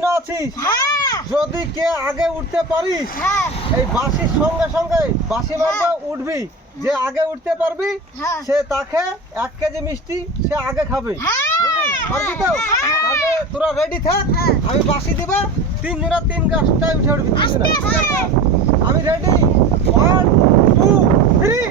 তিনজন আছিস, হ্যাঁ যদি কে আগে উঠতে পারিস হ্যাঁ এই বাঁশির সঙ্গে সঙ্গে বাঁশি মারবে উঠবি, যে আগে উঠতে পারবি হ্যাঁ সে তাকে 1 কেজি মিষ্টি সে আগে খাবে। পারবি তো? তাহলে তোরা রেডি থাক, হ্যাঁ। আমি বাঁশি দিবা, 3 জনা 3 গাছটাই উঠে উঠবি। 3 জনা। আস্তে আস্তে। আমি রেডি, 1 2 3।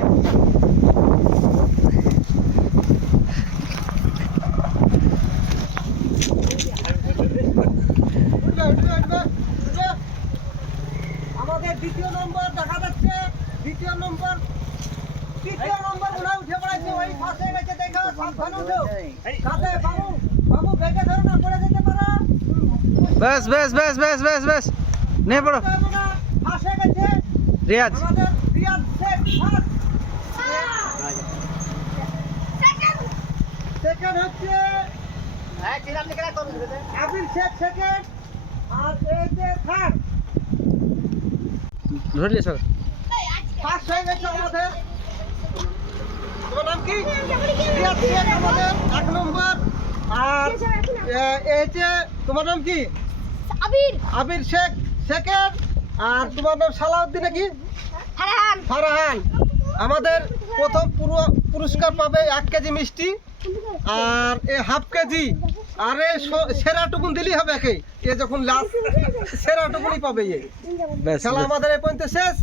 আমাদের দ্বিতীয় নম্বর দেখা যাচ্ছে, দ্বিতীয় নম্বর, তৃতীয় নম্বর মনে হয় উঠে পড়েছে, ওই ফাঁসে গেছে, দেখো সাবধানে উঠো। যাতে বাবু বাবু বেগে ধরে না পড়ে যেতে পারে। बस बस बस बस बस बस नहीं पड़ो ফাঁসে গেছে रियाज আমাদের রিয়াদ শেখ ফাঁস। সেকেন্ড হচ্ছে আবির শেখ সেকেন্ড, আর এই যে থার্ড। ধর লিয়ে সর ফার্স্ট হয়ে গেছে আমাদের, তোমার নাম কি? রিয়াদ শেখ আমাদের 1 নম্বর। আর এই যে তোমার নাম কি? আবির আবির শেখ সেকেন্ড। আর তোমার নাম সালাউদ্দিন নাকি? ফারহান ফারহান। আমাদের প্রথম পুরস্কার পাবে 1 কেজি মিষ্টি, আর এ হাফ কেজি, আর এ সেরা টুকুন দিলেই হবে একে, এ যখন লাস্ট সেরা টুকুনই পাবে। बस খেলা আমাদের এই পর্যন্ত শেষ।